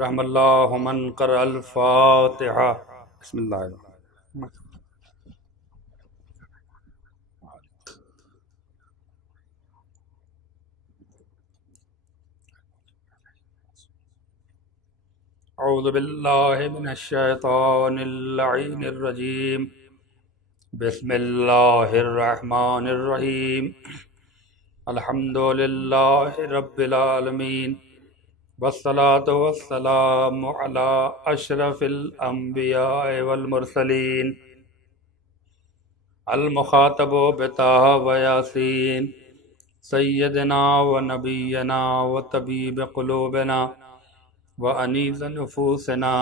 رحم اللہ من قرأ الفاتحہ۔ بسم اللہ الرحمن الرحیم۔ اعوذ باللہ من الشیطان اللعین الرجیم۔ بسم اللہ الرحمن الرحیم۔ الحمد للہ رب العالمین، والصلاة والسلام علی اشرف الانبیاء والمرسلین، المخاطب بطہ و یاسین، سیدنا و نبینا و طبیب قلوبنا و انیس نفوسنا،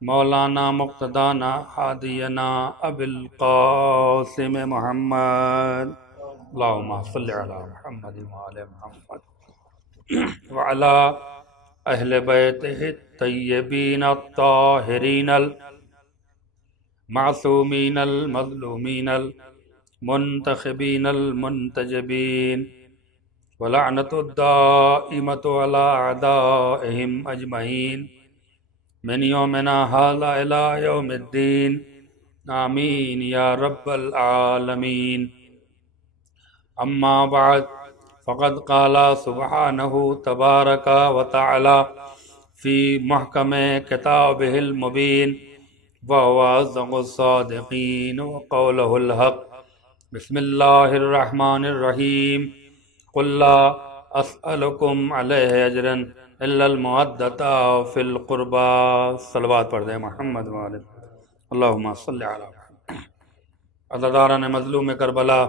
مولانا مقتدانا ہادینا ابی القاسم محمد، اللہم صلی علی محمد وعلی محمد وعلی اہل بیتہ الطیبین الطاہرین المعصومین المظلومین المنتخبین المنتجبین، ولعنت الدائمۃ علی اعدائہم اجمعین من یومنا ھذا الی یوم الدین، آمین یا رب العالمین۔ اما بعد، فقد قال سبحانہ تبارک و تعالی فی محکم کتابہ المبین، وهو أصدق الصادقین وقولہ الحق۔ بسم اللہ الرحمن الرحیم۔ قل لا اسألکم علیہ اجرا الا المودۃ فی القربى۔ صلوات پڑھ دیں محمد وعلی اللہم صلی علی محمد۔ عزاداران مظلوم کربلا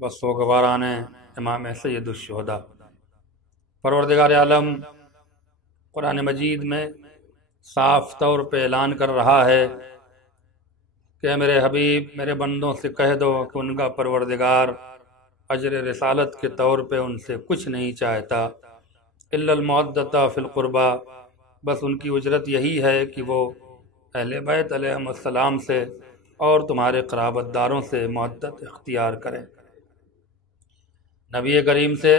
و سوگواران امام سید الشہداء، پروردگار عالم قرآن مجید میں صاف طور پہ اعلان کر رہا ہے کہ میرے حبیب میرے بندوں سے کہہ دو کہ ان کا پروردگار اجر رسالت کے طور پہ ان سے کچھ نہیں چاہتا، الا المودۃ فی القربى، بس ان کی اجرت یہی ہے کہ وہ اہل بیت علیہم السلام سے اور تمہارے قرابت داروں سے مودت اختیار کریں۔ نبی کریم سے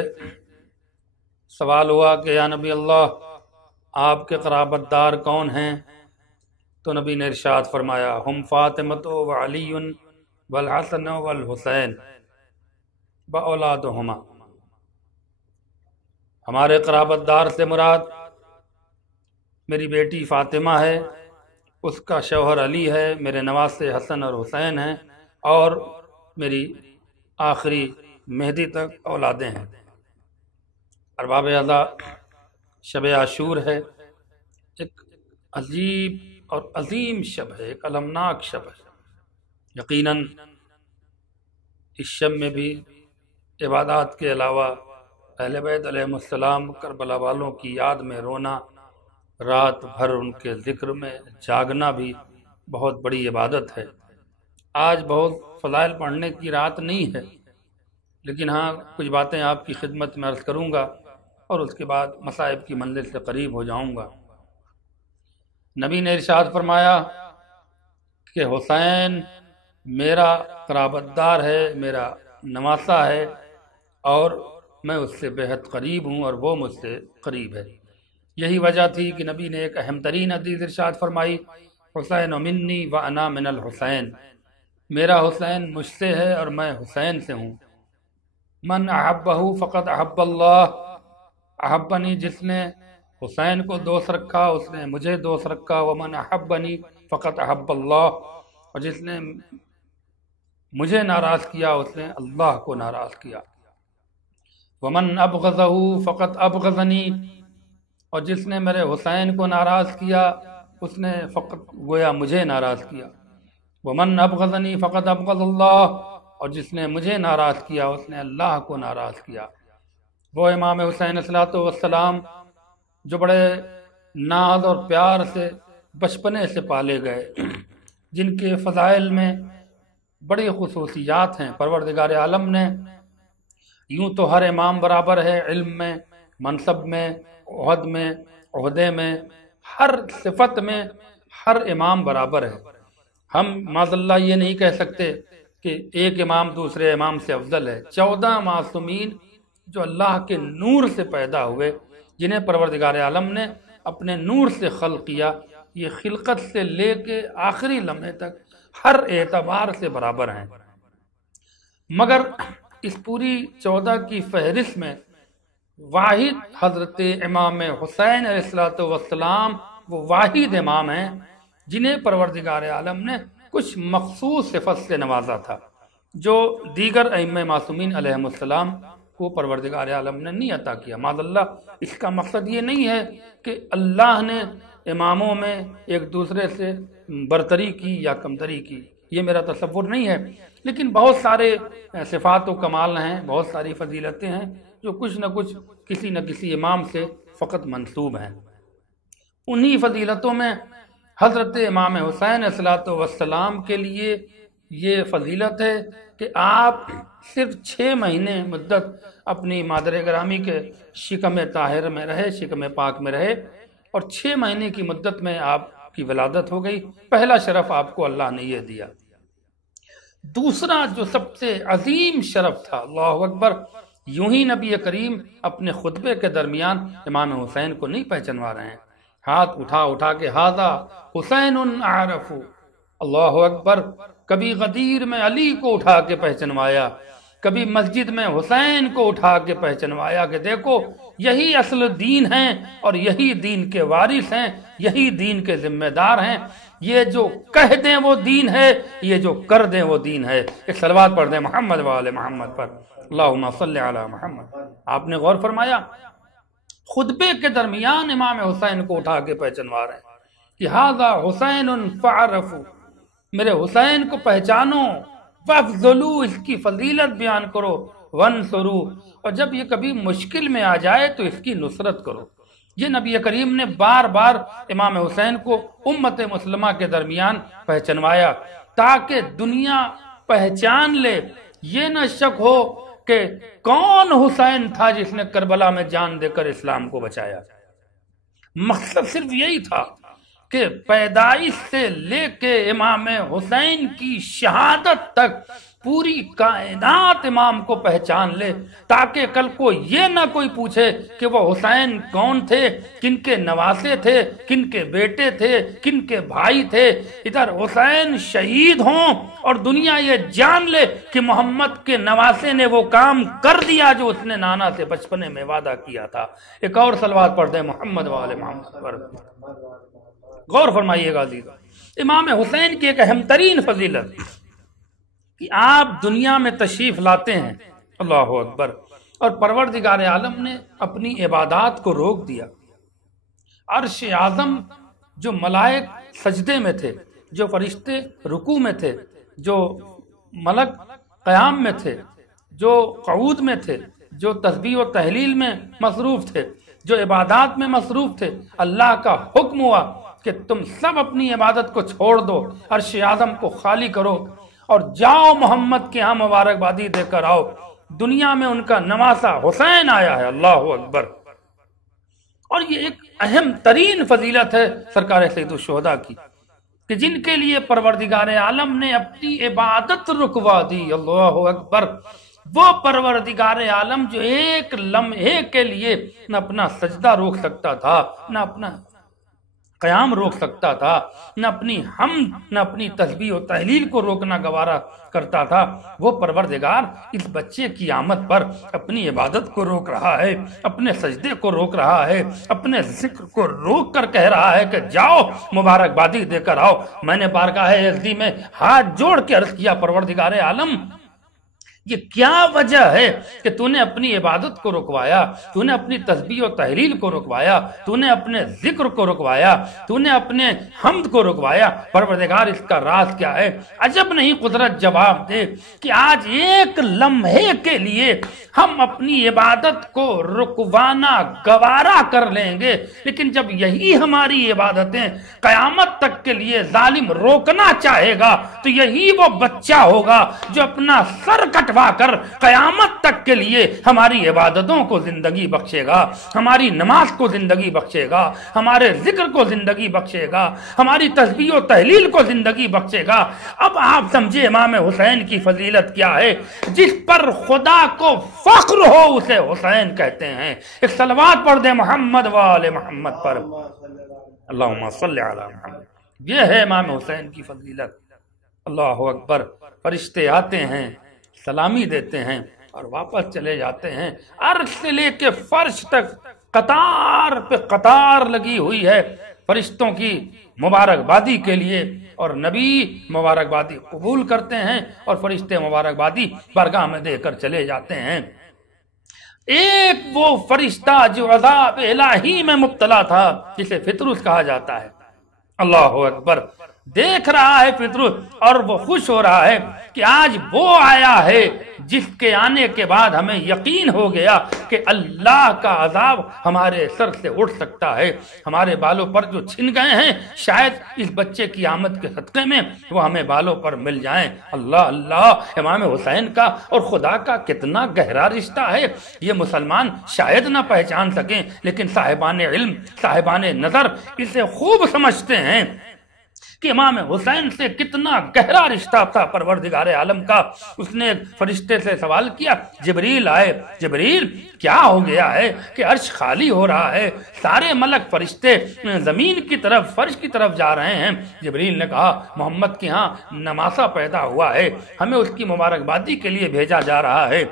سوال ہوا کہ یا نبی اللہ، آپ کے قرابت دار کون ہیں؟ تو نبی نے ارشاد فرمایا، ہم فاطمۃ و علی والحسن والحسین باولادہما۔ ہمارے قرابت دار سے مراد میری بیٹی فاطمہ ہے، اس کا شوہر علی ہے، میرے نواسے حسن اور حسین ہیں، اور میری آخری مہدی تک اولادیں ہیں۔ ارباب اعضاء، شب عاشور ہے، ایک عجیب اور عظیم شب ہے، ایک المناک شب ہے۔ یقیناً اس شب میں بھی عبادات کے علاوہ اہل بیت علیہ السلام کربلا والوں کی یاد میں رونا، رات بھر ان کے ذکر میں جاگنا بھی بہت بڑی عبادت ہے۔ آج بہت فضائل پڑھنے کی رات نہیں ہے، لیکن ہاں کچھ باتیں آپ کی خدمت میں عرض کروں گا اور اس کے بعد مصائب کی منزل سے قریب ہو جاؤں گا۔ نبی نے ارشاد فرمایا کہ حسین میرا قرابت دار ہے، میرا نواسہ ہے، اور میں اس سے بے حد قریب ہوں اور وہ مجھ سے قریب ہے۔ یہی وجہ تھی کہ نبی نے ایک اہم ترین حدیث ارشاد فرمائی، حسین منی و انا من الحسین، میرا حسین مجھ سے ہے اور میں حسین سے ہوں۔ من احبہ فقد احب اللہ، احبنی، جس نے حسین کو دوست رکھا اس نے مجھے دوست رکھا، ومن احبنی فقد احب اللہ، اور جس نے مجھے ناراض کیا اس نے اللہ کو ناراض کیا۔ ومن ابغضہ فقد ابغضنی، اور جس نے میرے حسین کو ناراض کیا اس نے فقط گویا مجھے ناراض کیا۔ ومن ابغضنی فقد ابغض اللہ، اور جس نے مجھے ناراض کیا اس نے اللہ کو ناراض کیا۔ وہ امام حسین صلوات والسلام جو بڑے ناز اور پیار سے بچپنے سے پالے گئے، جن کے فضائل میں بڑی خصوصیات ہیں، پروردگار عالم نے یوں تو ہر امام برابر ہے، علم میں، منصب میں، عہد میں، عہدے میں، ہر صفت میں ہر امام برابر ہے۔ ہم معاذ اللہ یہ نہیں کہہ سکتے کہ ایک امام دوسرے امام سے افضل ہے۔ 14 معصومین جو اللہ کے نور سے پیدا ہوئے جنہیں پروردگار عالم نے اپنے نور سے خلق کیا، یہ خلقت سے لے کے آخری لمحے تک ہر اعتبار سے برابر ہیں، مگر اس پوری 14 کی فہرست میں واحد حضرت امام حسین علیہ السلام وہ واحد امام ہیں جنہیں پروردگار عالم نے کچھ مخصوص صفت سے نوازا تھا جو دیگر ائمہ معصومین علیہم السلام کو پروردگار عالم نے نہیں عطا کیا۔ معاذ اللہ، اس کا مقصد یہ نہیں ہے کہ اللہ نے اماموں میں ایک دوسرے سے برتری کی یا کمتری کی، یہ میرا تصور نہیں ہے، لیکن بہت سارے صفات و کمال ہیں، بہت ساری فضیلتیں ہیں جو کچھ نہ کچھ کسی نہ کسی امام سے فقط منسوب ہیں۔ انہی فضیلتوں میں حضرت امام حسین علیہ السلام کے لیے یہ فضیلت ہے کہ آپ صرف 6 مہینے مدت اپنی مادر گرامی کے شکم طاہر میں رہے، شکم پاک میں رہے، اور 6 مہینے کی مدت میں آپ کی ولادت ہو گئی۔ پہلا شرف آپ کو اللہ نے یہ دیا۔ دوسرا جو سب سے عظیم شرف تھا، اللہ اکبر، یوں ہی نبی کریم اپنے خطبے کے درمیان امام حسین کو نہیں پہچنوا رہے ہیں، ہاتھ اٹھا کے ہاذا حسین اعرف، اللہ اکبر، کبھی غدیر میں علی کو اٹھا کے پہچنوایا، کبھی مسجد میں حسین کو اٹھا کے پہچنوایا کہ دیکھو یہی اصل دین ہیں اور یہی دین کے وارث ہیں، یہی دین کے ذمہ دار ہیں، یہ جو کہہ دیں وہ دین ہے، یہ جو کر دیں وہ دین ہے۔ ایک صلوات پڑھ دیں محمد و آل محمد پر، اللہم صلی علی محمد۔ آپ نے غور فرمایا، خطبے کے درمیان امام حسین کو اٹھا کے پہچنوا رہے ہیں کہ ھذا حسین فعرفوا، میرے حسین کو پہچانو، وافضلوا، اس کی فضیلت بیان کرو، وانصروا، اور جب یہ کبھی مشکل میں آ جائے تو اس کی نصرت کرو۔ یہ نبی کریم نے بار بار امام حسین کو امت مسلمہ کے درمیان پہچنوایا تاکہ دنیا پہچان لے، یہ نہ شک ہو کہ کون حسین تھا جس نے کربلا میں جان دے کر اسلام کو بچایا۔ مقصد صرف یہی تھا کہ پیدائش سے لے کے امام حسین کی شہادت تک پوری کائنات امام کو پہچان لے، تاکہ کل کو یہ نہ کوئی پوچھے کہ وہ حسین کون تھے، کن کے نواسے تھے، کن کے بیٹے تھے، کن کے بھائی تھے۔ ادھر حسین شہید ہوں اور دنیا یہ جان لے کہ محمد کے نواسے نے وہ کام کر دیا جو اس نے نانا سے بچپنے میں وعدہ کیا تھا۔ ایک اور صلوات پڑھ دیں محمد و آل محمد پر۔ غور فرمائیے گا عزیز، امام حسین کی ایک اہم ترین فضیلت کہ آپ دنیا میں تشریف لاتے ہیں، اللہ اکبر، اور پروردگار عالم نے اپنی عبادات کو روک دیا۔ عرش اعظم، جو ملائک سجدے میں تھے، جو فرشتے رکوع میں تھے، جو ملک قیام میں تھے، جو قعود میں تھے، جو تسبیح و تحلیل میں مصروف تھے، جو عبادات میں مصروف تھے، اللہ کا حکم ہوا کہ تم سب اپنی عبادت کو چھوڑ دو، عرش اعظم کو خالی کرو اور جاؤ محمد کے ہاں مبارکبادی دے کر آؤ۔ دنیا میں ان کا نواسا حسین آیا ہے، اللہ اکبر۔ اور یہ ایک اہم ترین فضیلت ہے سرکار سید الشہداء کی کہ جن کے لیے پروردگار عالم نے اپنی عبادت رکوا دی، اللہ اکبر۔ وہ پروردگار عالم جو ایک لمحے کے لیے نہ اپنا سجدہ روک سکتا تھا، نہ اپنا قیام روک سکتا تھا، نہ اپنی حمد، نہ اپنی تسبیح و تحلیل کو روکنا گوارا کرتا تھا، وہ پروردگار اس بچے کی آمد پر اپنی عبادت کو روک رہا ہے، اپنے سجدے کو روک رہا ہے، اپنے ذکر کو روک کر کہہ رہا ہے کہ جاؤ مبارکبادی دے کر آؤ۔ میں نے بارگاہ یزدی میں ہاتھ جوڑ کے عرض کیا، پروردگار عالم، یہ کیا وجہ ہے کہ تو نے اپنی عبادت کو رکوایا، تو نے اپنی تسبیح و تحلیل کو رکوایا، تو نے اپنے ذکر کو رکوایا، تو نے اپنے حمد کو رکوایا؟ پروردگار اس کا راز کیا ہے؟ عجب نہیں قدرت جواب دے کہ آج ایک لمحے کے لیے ہم اپنی عبادت کو رکوانا گوارا کر لیں گے، لیکن جب یہی ہماری عبادتیں قیامت تک کے لیے ظالم روکنا چاہے گا تو یہی وہ بچہ ہوگا جو اپنا سر کٹ کٹوا کر قیامت تک کے لیے ہماری عبادتوں کو زندگی بخشے گا، ہماری نماز کو زندگی بخشے گا، ہمارے ذکر کو زندگی بخشے گا، ہماری تسبیح و تحلیل کو زندگی بخشے گا۔ اب آپ سمجھے امام حسین کی فضیلت کیا ہے؟ جس پر خدا کو فخر ہو اسے حسین کہتے ہیں۔ ایک صلوات پڑھ دے محمد و آل محمد پر، اللہم صلی علی محمد۔ یہ ہے امام حسین کی فضیلت۔ اللہ اکبر۔ فرشتے آتے ہیں، سلامی دیتے ہیں اور واپس چلے جاتے ہیں۔ عرش سے لے کے فرش تک قطار پہ قطار لگی ہوئی ہے فرشتوں کی مبارکبادی کے لیے، اور نبی مبارکبادی قبول کرتے ہیں اور فرشتے مبارکبادی بارگاہ میں دے کر چلے جاتے ہیں۔ ایک وہ فرشتہ جو عذاب الہی میں مبتلا تھا، جسے فطرس کہا جاتا ہے، اللہ اکبر، دیکھ رہا ہے فطرس اور وہ خوش ہو رہا ہے کہ آج وہ آیا ہے جس کے آنے کے بعد ہمیں یقین ہو گیا کہ اللہ کا عذاب ہمارے سر سے اٹھ سکتا ہے، ہمارے بالوں پر جو چھن گئے ہیں شاید اس بچے کی آمد کے صدقے میں وہ ہمیں بالوں پر مل جائیں۔ اللہ اللہ، امام حسین کا اور خدا کا کتنا گہرا رشتہ ہے، یہ مسلمان شاید نہ پہچان سکیں، لیکن صاحبان علم، صاحبان نظر اسے خوب سمجھتے ہیں کہ امام حسین سے کتنا گہرا رشتہ تھا پروردگار عالم کا۔ اس نے ایک فرشتے سے سوال کیا، جبریل آئے، جبریل کیا ہو گیا ہے کہ عرش خالی ہو رہا ہے، سارے ملک فرشتے زمین کی طرف، فرش کی طرف جا رہے ہیں۔ جبریل نے کہا، محمد کے ہاں نماسا پیدا ہوا ہے، ہمیں اس کی مبارکبادی کے لیے بھیجا جا رہا ہے۔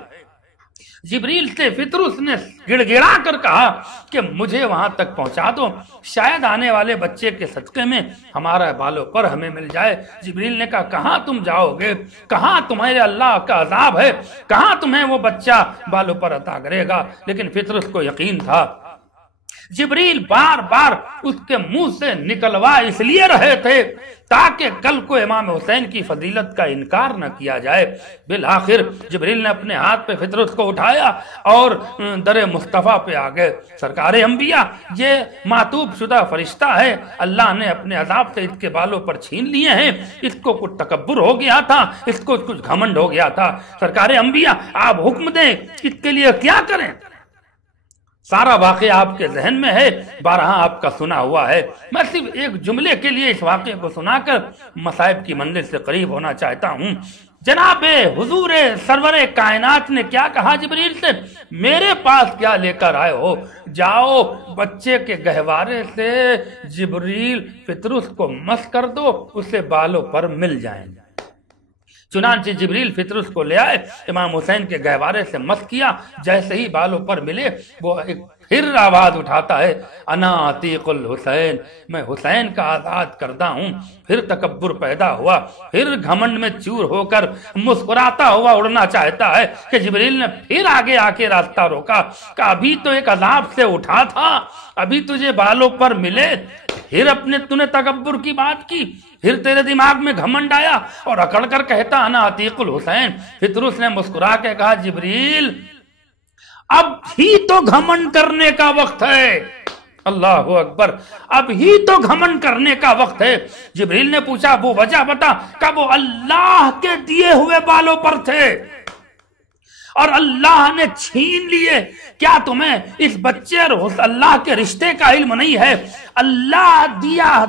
جبریل سے فطرس نے گڑ گڑا کر کہا کہ مجھے وہاں تک پہنچا دو، شاید آنے والے بچے کے صدقے میں ہمارا بالوں پر ہمیں مل جائے۔ جبریل نے کہا، کہاں تم جاؤ گے؟ کہاں تمہارے اللہ کا عذاب ہے؟ کہاں تمہیں وہ بچہ بالوں پر عطا کرے گا؟ لیکن فطرس کو یقین تھا۔ جبریل بار بار اس کے منہ سے نکلوا اس لیے رہے تھے تاکہ کل کو امام حسین کی فضیلت کا انکار نہ کیا جائے۔ بالآخر جبریل نے اپنے ہاتھ پہ فطرس کو اٹھایا اور در مصطفیٰ پہ آ گئے۔ سرکار انبیاء، یہ معطوب شدہ فرشتہ ہے، اللہ نے اپنے عذاب سے اس کے بالوں پر چھین لیے ہیں، اس کو کچھ تکبر ہو گیا تھا، اس کو کچھ گھمنڈ ہو گیا تھا۔ سرکار انبیاء، آپ حکم دیں اس کے لیے کیا کریں؟ سارا واقعہ آپ کے ذہن میں ہے، بارہا آپ کا سنا ہوا ہے۔ میں صرف ایک جملے کے لیے اس واقعے کو سنا کر مصائب کی منزل سے قریب ہونا چاہتا ہوں۔ جناب حضور سرور کائنات نے کیا کہا جبریل سے؟ میرے پاس کیا لے کر آئے ہو؟ جاؤ بچے کے گہوارے سے جبریل فطرس کو مس کر دو، اسے بالوں پر مل جائیں گے۔ چنانچہ جبریل فطرس کو لے آئے، امام حسین کے گہوارے سے مس کیا، جیسے ہی بالوں پر ملے وہ ایک پھر آواز اٹھاتا ہے، انا عتیق الحسین، میں حسین کا آزاد کردہ ہوں۔ پھر تکبر پیدا ہوا، پھر گھمنڈ میں چور ہو کر مسکراتا ہوا اڑنا چاہتا ہے کہ جبریل نے پھر آگے آ کے راستہ روکا کہ ابھی تو ایک عذاب سے اٹھا تھا، ابھی تجھے بالوں پر ملے، پھر تو نے تکبر کی بات کی، پھر تیرے دماغ میں گھمنڈ آیا اور اکڑ کر کہتا انا عتیق الحسین۔ فطرس نے مسکرا کے کہا، جبریل اب ہی تو گھمنڈ کرنے کا وقت ہے۔ اللہ اکبر، اب ہی تو گھمنڈ کرنے کا وقت ہے۔ جبریل نے پوچھا، وہ وجہ بتا، کہ وہ اللہ کے دیے ہوئے بالوں پر تھے اور اللہ نے چھین لیے۔ کیا تمہیں اس بچے اور اللہ کے رشتے کا علم نہیں ہے؟ اللہ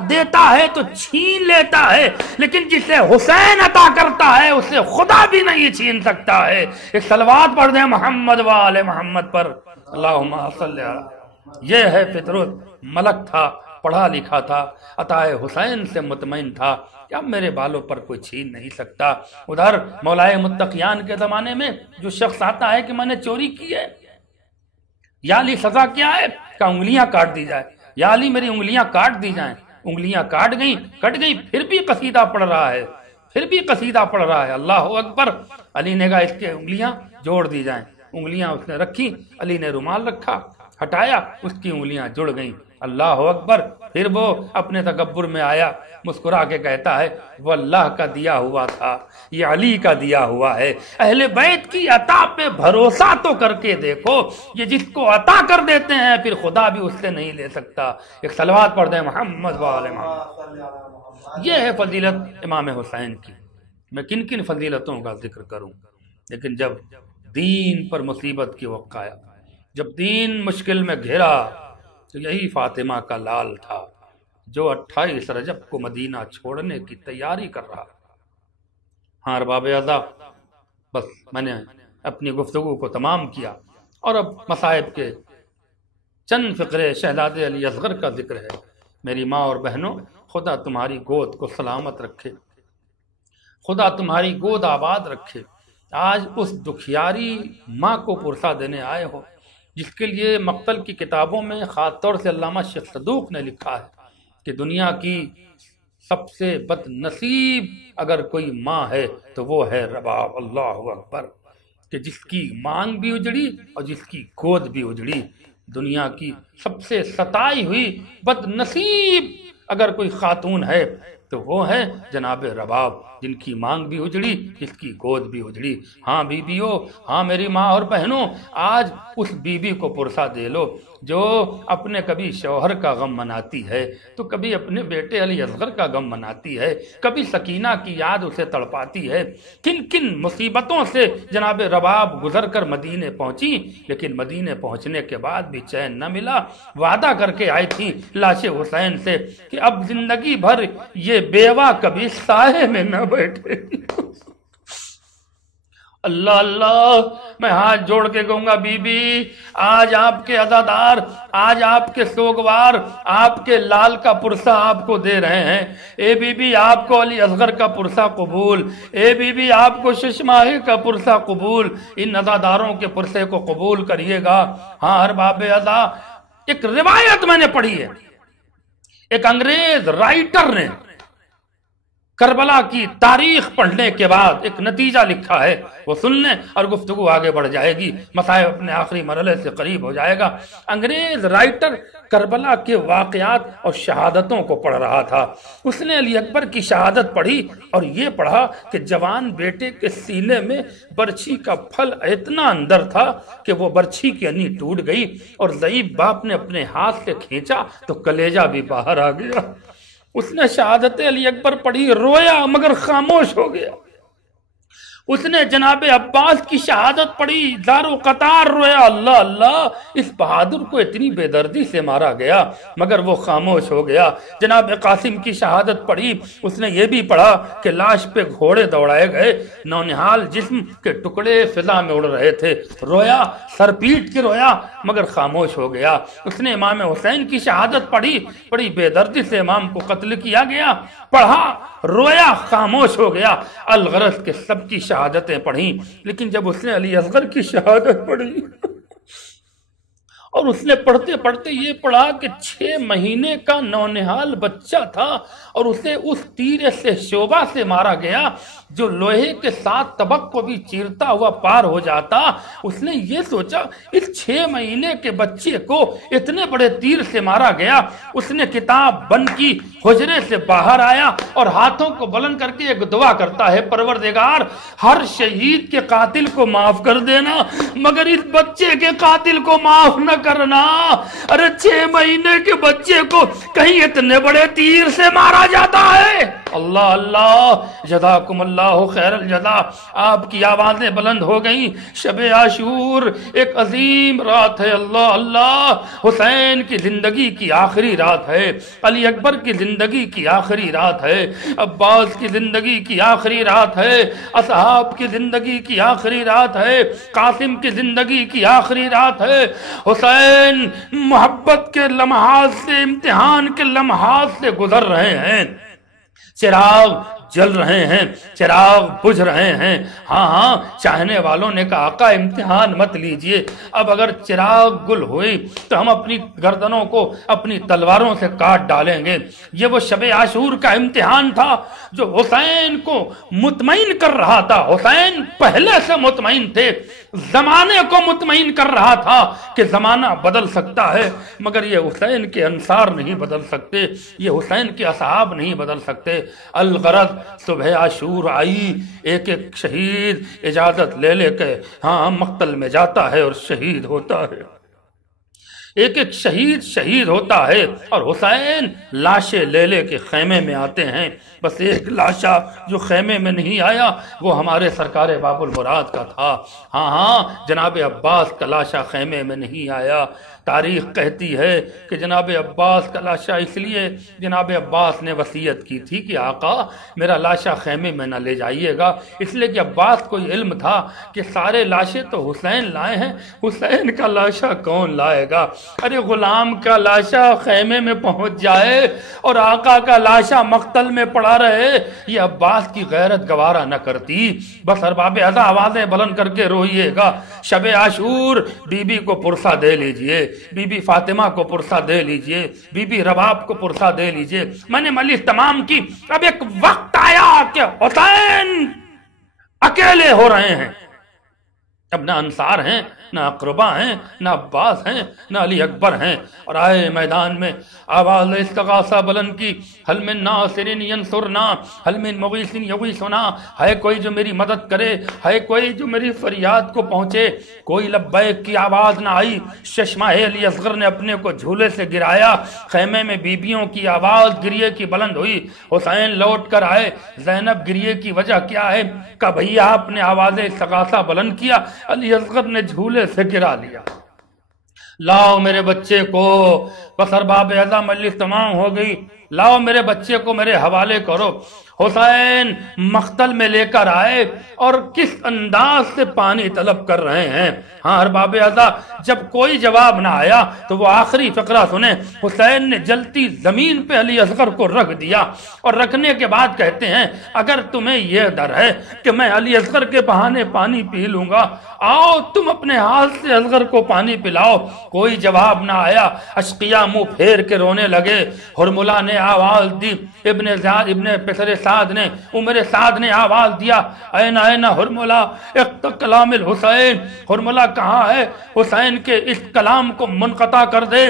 دیتا ہے تو چھین لیتا ہے، لیکن جسے حسین عطا کرتا ہے اسے خدا بھی نہیں چھین سکتا ہے۔ ایک صلوات پڑھ دیں محمد و آل محمد پر، اللہم صلی علی۔ یہ ہے فطرت، ملک تھا، پڑھا لکھا تھا، عطا حسین سے مطمئن تھا کہ اب میرے بالوں پر کوئی چھین نہیں سکتا۔ ادھر مولائے متقیان کے زمانے میں جو شخص آتا ہے کہ میں نے چوری کی ہے، یا علی سزا کیا ہے کہ انگلیاں کاٹ دی جائے، یا علی میری انگلیاں کاٹ دی جائیں۔ انگلیاں کٹ گئی، پھر بھی قصیدہ پڑھ رہا ہے، پھر بھی قصیدہ پڑھ رہا ہے، اللہ اکبر۔ علی نے کہا اس کے انگلیاں جوڑ دی جائیں۔ انگلیاں اس نے رکھی، علی نے رومال رکھا، ہٹایا، اس کی انگلیاں جڑ گئیں، اللہ اکبر۔ پھر وہ اپنے تکبر میں آیا، مسکرا کے کہتا ہے وہ اللہ کا دیا ہوا تھا، یہ علی کا دیا ہوا ہے۔ اہل بیت کی عطا پہ بھروسہ تو کر کے دیکھو، یہ جس کو عطا کر دیتے ہیں پھر خدا بھی اس سے نہیں لے سکتا۔ ایک صلوات پڑھ دیں محمد و آل محمد۔ یہ ہے فضیلت امام حسین کی۔ میں کن کن فضیلتوں کا ذکر کروں؟ لیکن جب دین پر مصیبت کی وقت آیا، جب دین مشکل میں گھرا، تو یہی فاطمہ کا لال تھا جو 28 رجب کو مدینہ چھوڑنے کی تیاری کر رہا۔ ہاں ارباب اعضاء، بس میں نے اپنی گفتگو کو تمام کیا، اور اب مصائب کے چند فقرے شہزادے علی اصغر کا ذکر ہے۔ میری ماں اور بہنوں، خدا تمہاری گود کو سلامت رکھے، خدا تمہاری گود آباد رکھے۔ آج اس دکھیاری ماں کو پرسہ دینے آئے ہو جس کے لیے مقتل کی کتابوں میں خاص طور سے علامہ شیخ صدوق نے لکھا ہے کہ دنیا کی سب سے بد نصیب اگر کوئی ماں ہے تو وہ ہے رباب، اللہ اکبر، کہ جس کی مانگ بھی اجڑی اور جس کی گود بھی اجڑی۔ دنیا کی سب سے ستائی ہوئی بد نصیب اگر کوئی خاتون ہے تو وہ ہے جناب رباب، جن کی مانگ بھی اجڑی، جس کی گود بھی اجڑی۔ ہاں بیویو، ہاں میری ماں اور بہنوں، آج اس بیوی کو پرسہ دے لو جو اپنے کبھی شوہر کا غم مناتی ہے تو کبھی اپنے بیٹے علی اصغر کا غم مناتی ہے، کبھی سکینہ کی یاد اسے تڑپاتی ہے۔ کن کن مصیبتوں سے جناب رباب گزر کر مدینے پہنچی، لیکن مدینے پہنچنے کے بعد بھی چین نہ ملا۔ وعدہ کر کے آئی تھی لاش حسین سے کہ اب زندگی بھر یہ بیوہ کبھی سائے میں نہ بیٹھے گی۔ اللہ اللہ، میں ہاتھ جوڑ کے کہوں گا بی بی، آج آپ کے عزادار، آج آپ کے سوگوار آپ کے لال کا پرسہ آپ کو دے رہے ہیں۔ اے بی بی، آپ کو علی اصغر کا پرسہ قبول، اے بی بی آپ کو ششماہی کا پرسہ قبول، ان عزاداروں کے پرسے کو قبول کریے گا۔ ہاں ارباب عزا، ایک روایت میں نے پڑھی ہے، ایک انگریز رائٹر نے کربلا کی تاریخ پڑھنے کے بعد ایک نتیجہ لکھا ہے، وہ سن لیں اور گفتگو آگے بڑھ جائے گی، مصائب اپنے آخری مرحلے سے قریب ہو جائے گا۔ انگریز رائٹر کربلا کے واقعات اور شہادتوں کو پڑھ رہا تھا۔ اس نے علی اکبر کی شہادت پڑھی اور یہ پڑھا کہ جوان بیٹے کے سینے میں برچھی کا پھل اتنا اندر تھا کہ وہ برچھی کی انی ٹوٹ گئی اور ضعیف باپ نے اپنے ہاتھ سے کھینچا تو کلیجہ بھی باہر آ گیا۔ اس نے شہادت علی اکبر پڑھی، رویا مگر خاموش ہو گیا۔ اس نے جناب عباس کی شہادت پڑھی، دارو قطار رویا، اللہ اللہ، اس بہادر کو اتنی بے دردی سے مارا گیا، مگر وہ خاموش ہو گیا۔ جناب قاسم کی شہادت پڑھی، اس نے یہ بھی پڑھا کہ لاش پہ گھوڑے دوڑائے گئے، نونہال جسم کے ٹکڑے فضا میں اڑ رہے تھے، رویا، سر پیٹ کے رویا مگر خاموش ہو گیا۔ اس نے امام حسین کی شہادت پڑھی، بڑی بے دردی سے امام کو قتل کیا گیا، پڑھا، رویا، خاموش ہو گیا۔ الغرض کے سب کی شہادتیں پڑھیں، لیکن جب اس نے علی اصغر کی شہادت پڑھی اور اس نے پڑھتے پڑھتے یہ پڑھا کہ 6 مہینے کا نونہال بچہ تھا اور اسے اس تیر سے شعبہ سے مارا گیا جو لوہے کے 7 طبق کو بھی چیرتا ہوا پار ہو جاتا۔ اس نے یہ سوچا اس 6 مہینے کے بچے کو اتنے بڑے تیر سے مارا گیا۔ اس نے کتاب بند کی، حجرے سے باہر آیا اور ہاتھوں کو بلند کر کے ایک دعا کرتا ہے، پروردگار ہر شہید کے قاتل کو معاف کر دینا مگر اس بچے کے قاتل کو معاف نہ کرنا۔ ارے 6 مہینے کے بچے کو کہیں اتنے بڑے تیر سے مارا جاتا ہے؟ اللہ اللہ، جزاکم اللہ خیر الجزا۔ آپ کی آوازیں بلند ہو گئیں۔ شب عاشور ایک عظیم رات ہے، اللہ اللہ، حسین کی زندگی کی آخری رات ہے، علی اکبر کی زندگی کی آخری رات ہے، عباس کی زندگی کی آخری رات ہے، اصحاب کی زندگی کی آخری رات ہے، قاسم کی زندگی کی آخری رات ہے۔ حسین محبت کے لمحات سے، امتحان کے لمحات سے گزر رہے ہیں، چراغ جل رہے ہیں، چراغ بجھ رہے ہیں۔ ہاں ہاں، چاہنے والوں نے کہا آقا امتحان مت لیجئے، اب اگر چراغ گل ہوئی تو ہم اپنی گردنوں کو اپنی تلواروں سے کاٹ ڈالیں گے۔ یہ وہ شب عاشور کا امتحان تھا جو حسین کو مطمئن کر رہا تھا۔ حسین پہلے سے مطمئن تھے، زمانے کو مطمئن کر رہا تھا کہ زمانہ بدل سکتا ہے مگر یہ حسین کے انصار نہیں بدل سکتے، یہ حسین کے اصحاب نہیں بدل سکتے۔ الغرض صبح عاشور آئی، ایک ایک شہید اجازت لے لے کے ہاں مقتل میں جاتا ہے اور شہید ہوتا ہے۔ ایک ایک شہید ہوتا ہے، اور حسین لاشیں لے لے کے خیمے میں آتے ہیں۔ بس ایک لاشا جو خیمے میں نہیں آیا وہ ہمارے سرکار باب المراد کا تھا۔ ہاں جناب عباس کا لاشا خیمے میں نہیں آیا۔ تاریخ کہتی ہے کہ جناب عباس کا لاشا اس لیے جناب عباس نے وصیت کی تھی کہ آقا میرا لاشا خیمے میں نہ لے جائیے گا، اس لیے کہ عباس کو یہ علم تھا کہ سارے لاشیں تو حسین لائے ہیں، حسین کا لاشا کون لائے گا؟ ارے غلام کا لاشا خیمے میں پہنچ جائے اور آقا کا لاشا مقتل میں پڑا رہے، یہ عباس کی غیرت گوارا نہ کرتی۔ بس ارباب ازا آوازیں بلند کر کے روئیے گا، شب عاشور بی بی کو پرسہ دے لیجئے، بی بی فاطمہ کو پرسہ دے لیجئے، بی بی رباب کو پرسہ دے لیجئے۔ میں نے مجلس تمام کی، اب ایک وقت آیا کہ حسین اکیلے ہو رہے ہیں، اب نہ انصار ہیں، نہ اقربا ہیں، نہ عباس ہیں، نہ علی اکبر ہیں، اور آئے میدان میں آواز استغاثہ بلند کی، حل من ناصر ینصرنا، حل من مغیث یغیثنا، ہے کوئی جو میری مدد کرے، ہے کوئی جو میری فریاد کو پہنچے؟ کوئی لبیک کی آواز نہ آئی۔ چشمہ علی اصغر نے اپنے کو جھولے سے گرایا، خیمے میں بیبیوں کی آواز گریے کی بلند ہوئی۔ حسین لوٹ کر آئے، زینب گریے کی وجہ کیا ہے؟ کہ بھیا آپ نے آواز استغاثہ بلند کیا، علی اصغر نے جھولے سے گرا لیا۔ لاؤ میرے بچے کو، بس ارباب اعضا مجلس تمام ہو گئی، لاؤ میرے بچے کو میرے حوالے کرو۔ حسین مقتل میں لے کر آئے اور کس انداز سے پانی طلب کر رہے ہیں۔ ہاں ارباب اعضا، جب کوئی جواب نہ آیا تو وہ آخری فقرہ سنیں۔ حسین نے جلتی زمین پہ علی اصغر کو رکھ دیا، اور رکھنے کے بعد کہتے ہیں اگر تمہیں یہ ڈر ہے کہ میں علی اصغر کے بہانے پانی پی لوں گا، آؤ تم اپنے ہاتھ سے اصغر کو پانی پلاؤ۔ کوئی جواب نہ آیا، اشقیاء منہ پھیر کے رونے لگے۔ ہرملہ نے آواز دی، ابن زیاد ابن پسر سعد نے، عمر سعد نے آواز دیا، این این ہرملہ اقت کلام الحسین، ہرملہ کہاں ہے؟ حسین کے اس کلام کو منقطع کر دے۔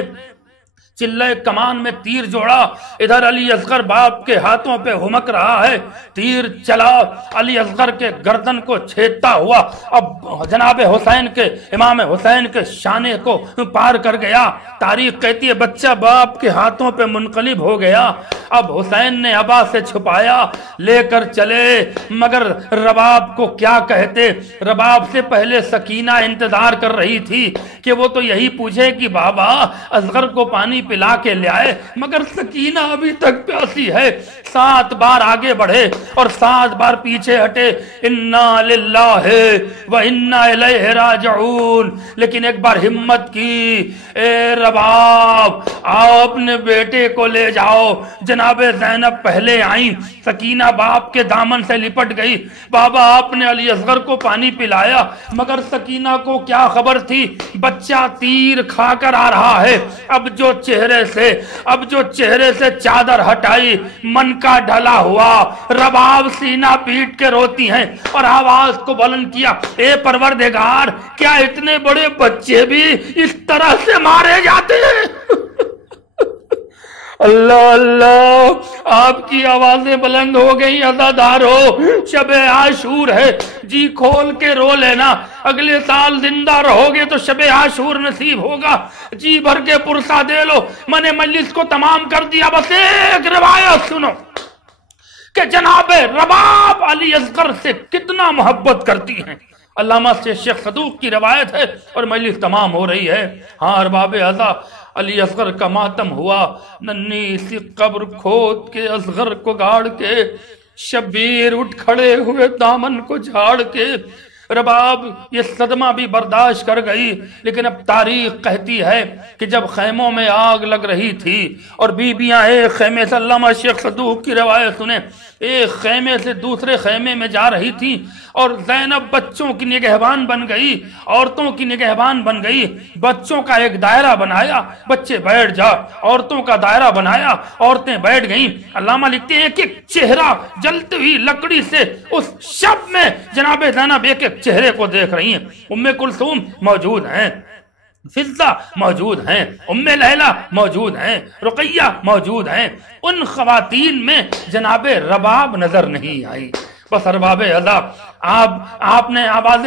چلہ کمان میں تیر جوڑا، ادھر علی اصغر باپ کے ہاتھوں پہ ہمک رہا ہے، تیر چلا علی اصغر کے گردن کو چھیدتا ہوا، اب جناب حسین کے امام حسین کے شانے کو پار کر گیا۔ تاریخ کہتی ہے بچہ باپ کے ہاتھوں پہ منقلب ہو گیا۔ اب حسین نے ابا سے چھپایا، لے کر چلے، مگر رباب کو کیا کہتے؟ رباب سے پہلے سکینہ انتظار کر رہی تھی کہ وہ تو یہی پوچھے کہ بابا اصغر کو پانی پلا کے لے آئے، مگر سکینہ ابھی تک پیاسی ہے۔ 7 بار آگے بڑھے اور 7 بار پیچھے ہٹے، انا للہ و انا الیہ راجعون، لیکن ایک بار ہمت کی، اے رباب آؤ اپنے بیٹے کو لے جاؤ۔ جناب زینب پہلے آئیں، سکینہ باپ کے دامن سے لپٹ گئی، بابا آپ نے علی اصغر کو پانی پلایا، مگر سکینہ کو کیا خبر تھی بچہ تیر کھا کر آ رہا ہے۔ اب جو چہرے سے چادر ہٹائی، من کا ڈھلا ہوا، رباب سینہ پیٹ کے روتی ہیں اور آواز کو بلند کیا، اے پروردگار کیا اتنے بڑے بچے بھی اس طرح سے مارے جاتے ہیں؟ اللہ اللہ، آپ کی آوازیں بلند ہو گئی، عزادارو شب عاشور ہے، جی کھول کے رو لینا، اگلے سال زندہ رہو گے تو شب عاشور نصیب ہوگا، جی بھر کے پرسہ دے لو۔ میں نے مجلس کو تمام کر دیا، بس ایک روایت سنو کہ جناب رباب علی اصغر سے کتنا محبت کرتی ہیں۔ علامہ سے شیخ صدوق کی روایت ہے اور مجلس تمام ہو رہی ہے۔ ہاں ارباب اعضا، علی اصغر کا ماتم ہوا، ننھی سی قبر کھود کے اصغر کو گاڑ کے، شبیر اٹھ کھڑے ہوئے دامن کو جھاڑ کے۔ رباب یہ صدمہ بھی برداشت کر گئی، لیکن اب تاریخ کہتی ہے کہ جب خیموں میں آگ لگ رہی تھی اور بیبیاں ایک خیمے سے، علامہ شیخ صدوق کی روایت سنیں، ایک خیمے سے دوسرے خیمے میں جا رہی تھی اور زینب بچوں کی نگہبان بن گئی، عورتوں کی نگہبان بن گئی، بچوں کا ایک دائرہ بنایا، بچے بیٹھ جا، عورتوں کا دائرہ بنایا، عورتیں بیٹھ گئیں۔ علامہ لکھتے ہیں کہ چہرہ جلتی ہوئی لکڑی سے اس شب میں جناب زینب ایک ایک چہرے کو دیکھ رہی ہیں۔ ام کلثوم موجود ہیں، فضہ موجود ہیں، ام لیلہ موجود ہیں، رقیہ موجود ہیں، ان خواتین میں جناب رباب نظر نہیں آئی۔ بس ارباب عذاب آپ نے آواز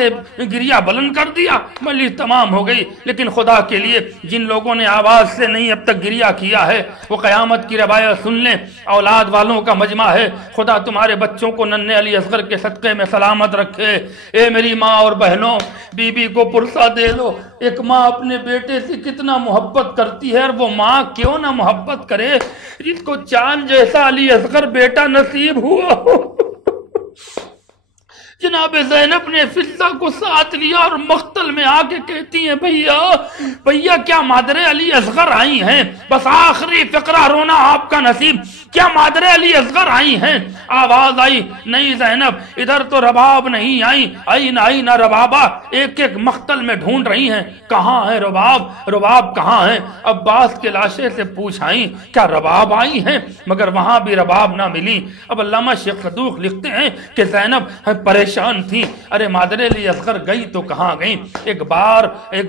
گریہ بلند کر دیا، مجلس تمام ہو گئی، لیکن خدا کے لیے جن لوگوں نے آواز سے نہیں اب تک گریہ کیا ہے وہ قیامت کی روایت سن لیں، اولاد والوں کا مجمع ہے، خدا تمہارے بچوں کو ننھے علی اصغر کے صدقے میں سلامت رکھے۔ اے میری ماں اور بہنوں، بی بی کو پرسہ دے لو۔ ایک ماں اپنے بیٹے سے کتنا محبت کرتی ہے، اور وہ ماں کیوں نہ محبت کرے جس کو چاند جیسا علی اصغر بیٹا نصیب ہوا ہو۔ جناب زینب نے فضہ کو ساتھ لیا اور مقتل میں آ کے کہتی ہیں بھیا کیا مادر علی اصغر آئی ہیں؟ بس آخری فقرہ رونا آپ کا نصیب، کیا مادر علی اصغر آئی ہیں؟ آواز آئی، نہیں زینب ادھر تو رباب نہیں آئی نہ ربابہ، ایک ایک مقتل میں ڈھونڈ رہی ہیں، کہاں ہے رباب کہاں ہے؟ عباس کے لاشے سے پوچھائیں کیا رباب آئی ہیں، مگر وہاں بھی رباب نہ ملی۔ اب علامہ شیخ صدوق لکھتے ہیں کہ زینب پریشان تھی، ارے مادر علی اصغر گئی تو کہاں گئی؟ ایک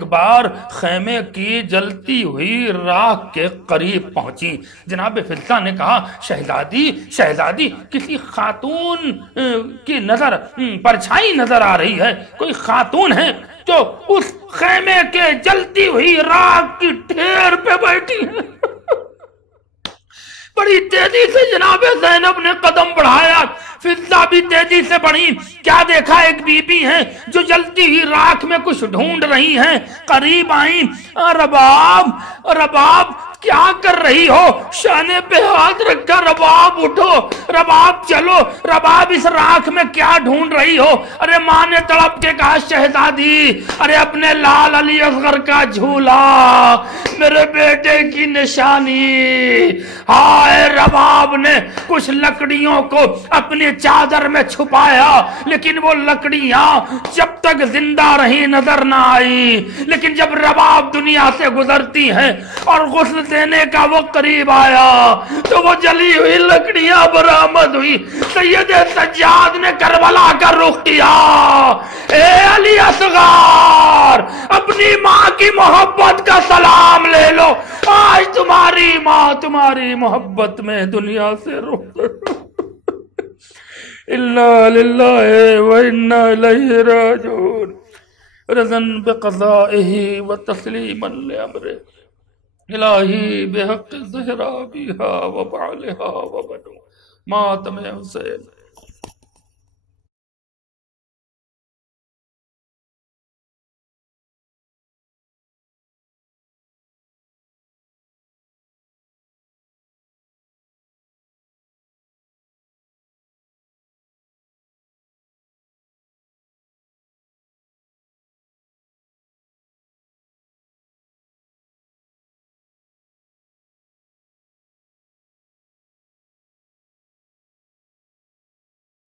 بار خیمے کی جلتی ہوئی راکھ کے قریب پہنچی۔ جناب فضہ نے کہا شہزادی کسی خاتون کی نظر پرچھائی نظر آ رہی ہے، کوئی خاتون ہے جو اس خیمے کے جلتی ہوئی راکھ کی ڈھیر پہ بیٹھی ہے۔ بڑی تیزی سے جناب زینب نے قدم بڑھایا، فضہ بھی تیزی سے بڑھی، کیا دیکھا ایک بی بی ہیں جو جلتی ہوئی راکھ میں کچھ ڈھونڈ رہی ہیں، قریب آئیں، رباب کیا کر رہی ہو؟ شانے پہ ہاتھ رکھا، رباب اٹھو، رباب چلو، رباب اس راکھ میں کیا ڈھونڈ رہی ہو؟ ارے ماں نے تڑپ کے کہا شہزادی ارے اپنے لال علی اصغر کا جھولا، میرے بیٹے کی نشانی۔ ہائے رباب نے کچھ لکڑیوں کو اپنی چادر میں چھپایا، لیکن وہ لکڑیاں جب تک زندہ رہی نظر نہ آئی، لیکن جب رباب دنیا سے گزرتی ہیں اور غسل دینے کا وہ قریب آیا تو وہ جلی ہوئی لکڑیاں برآمد ہوئی۔ سید سجاد نے کربلا کا رخ کیا، اے علی اصغر اپنی ماں کی محبت کا سلام لے لو، آج تمہاری ماں تمہاری محبت میں دنیا سے رخ۔ اِنَّا لِلَّهِ وَإِنَّا إِلَيْهِ رَاجِعُونَ رضا بقضائه وتسلیما لأمره الہی بحق زہرا بیہا وبعلہا وبنو ماتم حسین۔